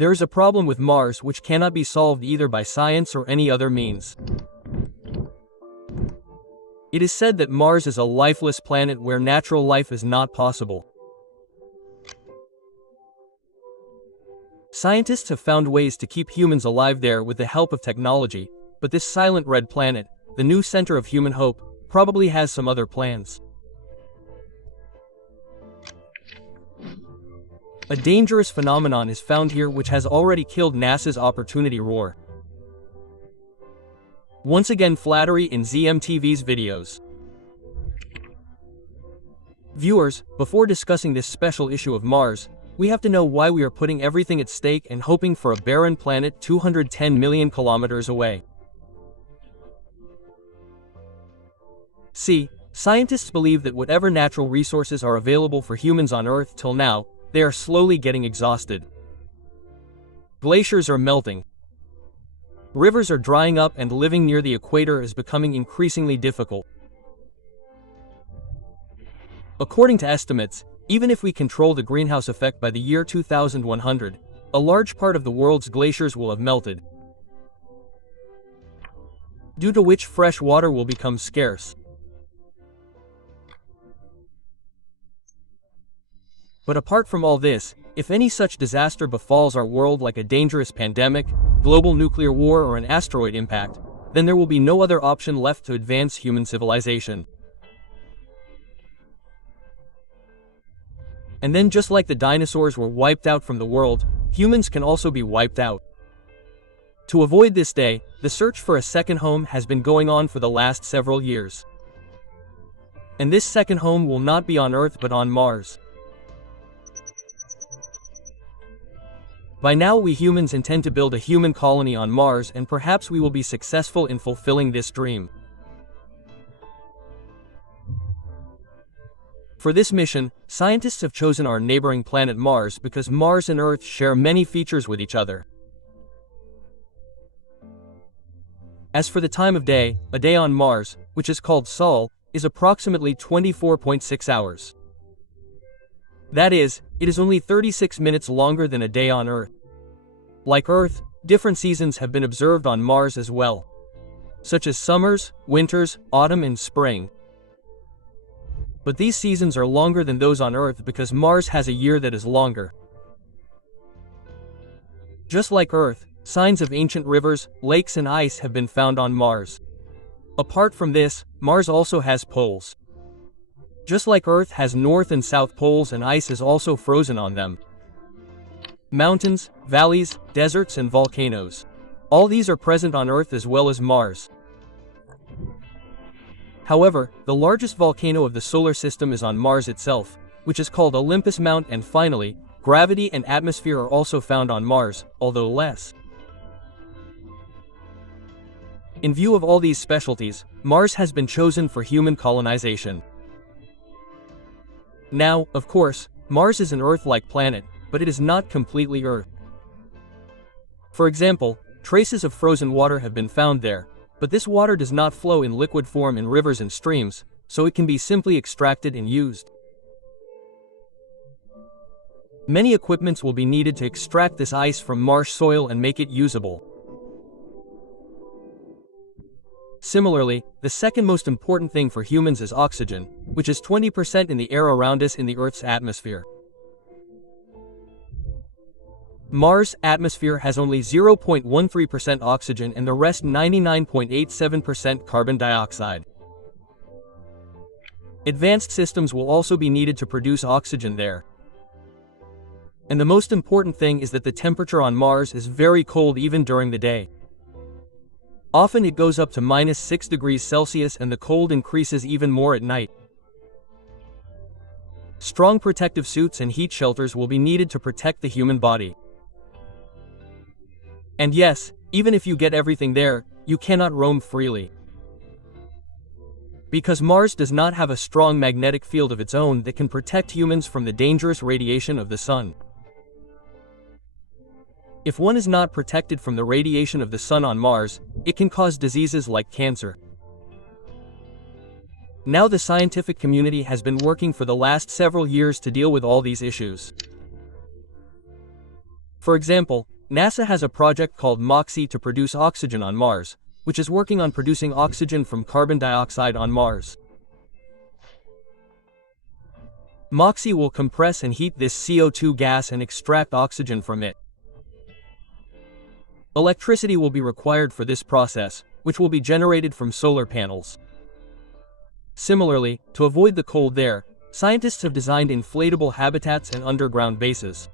There is a problem with Mars which cannot be solved either by science or any other means. It is said that Mars is a lifeless planet where natural life is not possible. Scientists have found ways to keep humans alive there with the help of technology, but this silent red planet, the new center of human hope, probably has some other plans. A dangerous phenomenon is found here which has already killed NASA's Opportunity rover. Once again, flattery in Zemtv's videos. Viewers, before discussing this special issue of Mars, we have to know why we are putting everything at stake and hoping for a barren planet 210 million kilometers away. See, scientists believe that whatever natural resources are available for humans on Earth till now, they are slowly getting exhausted. Glaciers are melting. Rivers are drying up and living near the equator is becoming increasingly difficult. According to estimates, even if we control the greenhouse effect by the year 2100, a large part of the world's glaciers will have melted, due to which fresh water will become scarce. But apart from all this, if any such disaster befalls our world like a dangerous pandemic, global nuclear war or an asteroid impact, then there will be no other option left to advance human civilization. And then just like the dinosaurs were wiped out from the world, humans can also be wiped out. To avoid this day, the search for a second home has been going on for the last several years. And this second home will not be on Earth but on Mars. By now we humans intend to build a human colony on Mars, and perhaps we will be successful in fulfilling this dream. For this mission, scientists have chosen our neighboring planet Mars because Mars and Earth share many features with each other. As for the time of day, a day on Mars, which is called Sol, is approximately 24.6 hours. That is, it is only 36 minutes longer than a day on Earth. Like Earth, different seasons have been observed on Mars as well, such as summers, winters, autumn and spring. But these seasons are longer than those on Earth because Mars has a year that is longer. Just like Earth, signs of ancient rivers, lakes and ice have been found on Mars. Apart from this, Mars also has poles. Just like Earth has north and south poles, and ice is also frozen on them. Mountains, valleys, deserts and volcanoes. All these are present on Earth as well as Mars. However, the largest volcano of the solar system is on Mars itself, which is called Olympus Mount, and finally, gravity and atmosphere are also found on Mars, although less. In view of all these specialties, Mars has been chosen for human colonization. Now, of course, Mars is an Earth-like planet, but it is not completely Earth. For example, traces of frozen water have been found there, but this water does not flow in liquid form in rivers and streams, so it can be simply extracted and used. Many equipments will be needed to extract this ice from marsh soil and make it usable. Similarly, the second most important thing for humans is oxygen, which is 20% in the air around us in the Earth's atmosphere. Mars' atmosphere has only 0.13% oxygen and the rest 99.87% carbon dioxide. Advanced systems will also be needed to produce oxygen there. And the most important thing is that the temperature on Mars is very cold even during the day. Often it goes up to -6 degrees Celsius, and the cold increases even more at night. Strong protective suits and heat shelters will be needed to protect the human body. And yes, even if you get everything there, you cannot roam freely. Because Mars does not have a strong magnetic field of its own that can protect humans from the dangerous radiation of the sun. If one is not protected from the radiation of the sun on Mars, it can cause diseases like cancer. Now the scientific community has been working for the last several years to deal with all these issues. For example, NASA has a project called MOXIE to produce oxygen on Mars, which is working on producing oxygen from carbon dioxide on Mars. MOXIE will compress and heat this CO2 gas and extract oxygen from it. Electricity will be required for this process, which will be generated from solar panels. Similarly, to avoid the cold there, scientists have designed inflatable habitats and underground bases.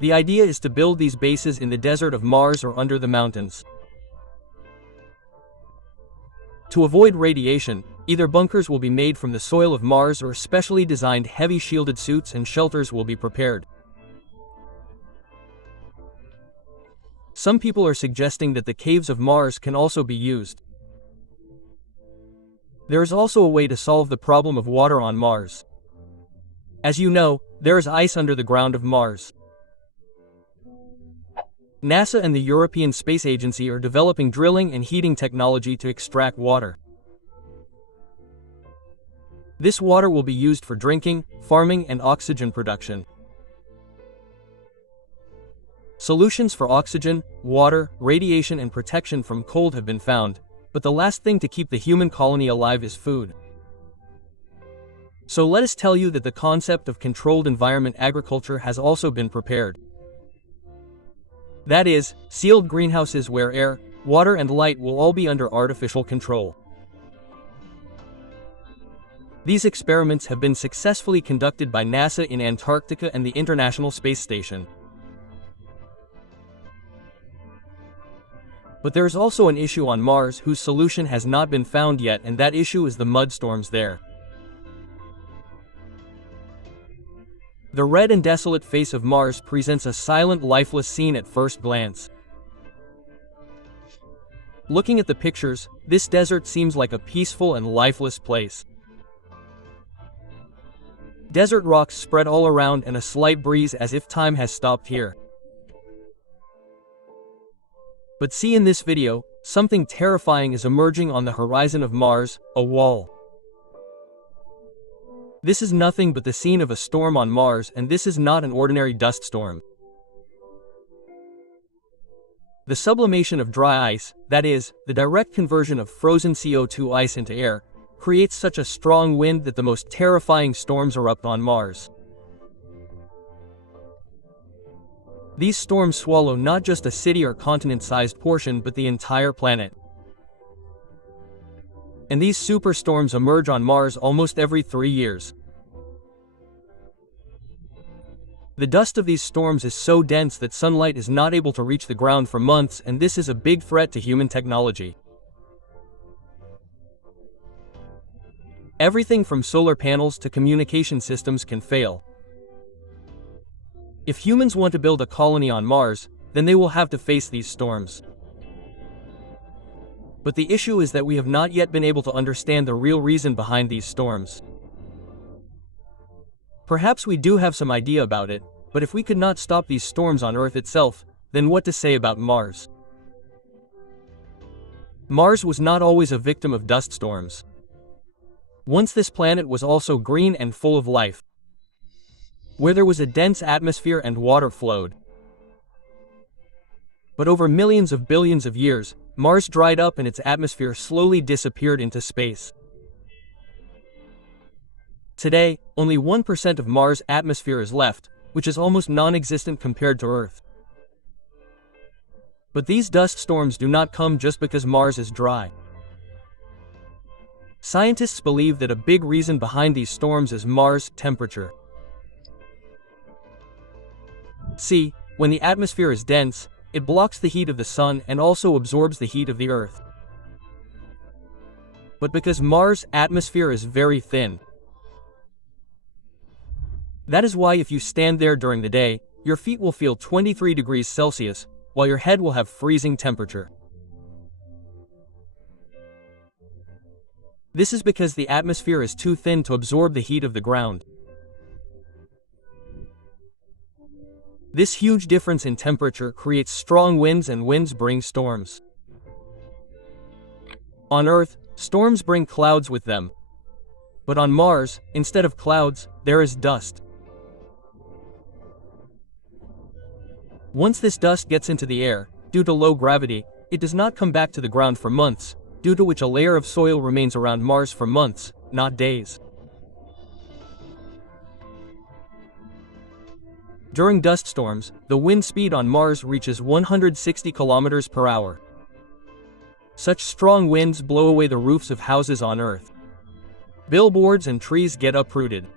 The idea is to build these bases in the desert of Mars or under the mountains. To avoid radiation, either bunkers will be made from the soil of Mars or specially designed heavy shielded suits and shelters will be prepared. Some people are suggesting that the caves of Mars can also be used. There is also a way to solve the problem of water on Mars. As you know, there is ice under the ground of Mars. NASA and the European Space Agency are developing drilling and heating technology to extract water. This water will be used for drinking, farming, and oxygen production. Solutions for oxygen, water, radiation, and protection from cold have been found, but the last thing to keep the human colony alive is food. So let us tell you that the concept of controlled environment agriculture has also been prepared. That is, sealed greenhouses where air, water, and light will all be under artificial control. These experiments have been successfully conducted by NASA in Antarctica and the International Space Station. But there is also an issue on Mars whose solution has not been found yet, and that issue is the mudstorms there. The red and desolate face of Mars presents a silent, lifeless scene at first glance. Looking at the pictures, this desert seems like a peaceful and lifeless place. Desert rocks spread all around and a slight breeze as if time has stopped here. But see, in this video, something terrifying is emerging on the horizon of Mars, a wall. This is nothing but the scene of a storm on Mars, and this is not an ordinary dust storm. The sublimation of dry ice, that is, the direct conversion of frozen CO2 ice into air, creates such a strong wind that the most terrifying storms erupt on Mars. These storms swallow not just a city or continent-sized portion but the entire planet. And these superstorms emerge on Mars almost every 3 years. The dust of these storms is so dense that sunlight is not able to reach the ground for months, and this is a big threat to human technology. Everything from solar panels to communication systems can fail. If humans want to build a colony on Mars, then they will have to face these storms. But the issue is that we have not yet been able to understand the real reason behind these storms. Perhaps we do have some idea about it, but if we could not stop these storms on Earth itself, then what to say about Mars? Mars was not always a victim of dust storms. Once this planet was also green and full of life, where there was a dense atmosphere and water flowed. But over millions of billions of years, Mars dried up and its atmosphere slowly disappeared into space. Today, only 1% of Mars' atmosphere is left, which is almost non-existent compared to Earth. But these dust storms do not come just because Mars is dry. Scientists believe that a big reason behind these storms is Mars' temperature. See, when the atmosphere is dense, it blocks the heat of the sun and also absorbs the heat of the Earth. But because Mars' atmosphere is very thin, that is why if you stand there during the day, your feet will feel 23 degrees Celsius, while your head will have freezing temperature. This is because the atmosphere is too thin to absorb the heat of the ground. This huge difference in temperature creates strong winds, and winds bring storms. On Earth, storms bring clouds with them. But on Mars, instead of clouds, there is dust. Once this dust gets into the air, due to low gravity, it does not come back to the ground for months, due to which a layer of soil remains around Mars for months, not days. During dust storms, the wind speed on Mars reaches 160 kilometers per hour. Such strong winds blow away the roofs of houses on Earth. Billboards and trees get uprooted.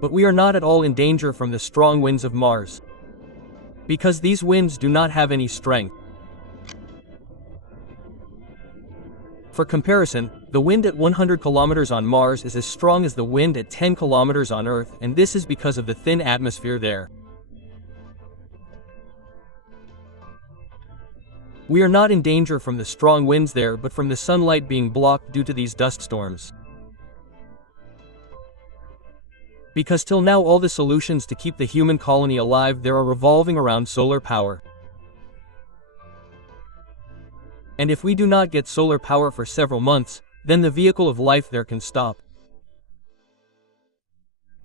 But we are not at all in danger from the strong winds of Mars, because these winds do not have any strength. For comparison, the wind at 100 kilometers on Mars is as strong as the wind at 10 kilometers on Earth, and this is because of the thin atmosphere there. We are not in danger from the strong winds there, but from the sunlight being blocked due to these dust storms. Because till now all the solutions to keep the human colony alive there are revolving around solar power. And if we do not get solar power for several months, then the vehicle of life there can stop.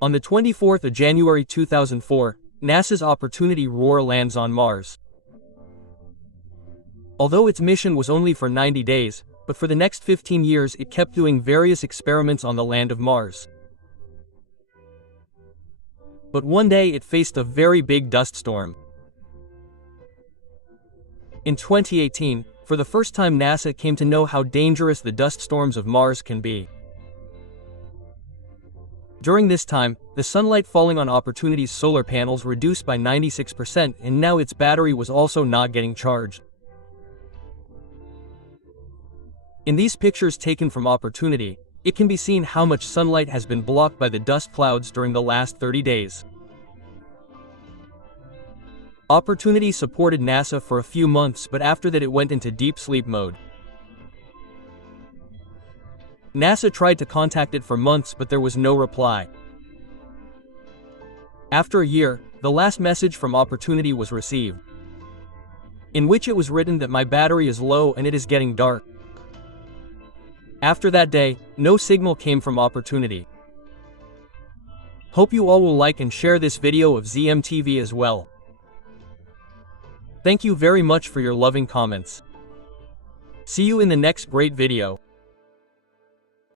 On the 24th of January 2004, NASA's Opportunity rover lands on Mars. Although its mission was only for 90 days, but for the next 15 years it kept doing various experiments on the land of Mars. But one day it faced a very big dust storm. In 2018, for the first time NASA came to know how dangerous the dust storms of Mars can be. During this time, the sunlight falling on Opportunity's solar panels reduced by 96%, and now its battery was also not getting charged. In these pictures taken from Opportunity, it can be seen how much sunlight has been blocked by the dust clouds during the last 30 days. Opportunity supported NASA for a few months, but after that it went into deep sleep mode. NASA tried to contact it for months, but there was no reply. After a year, the last message from Opportunity was received, in which it was written that my battery is low and it is getting dark. After that day, no signal came from Opportunity. Hope you all will like and share this video of Zemtv as well. Thank you very much for your loving comments. See you in the next great video.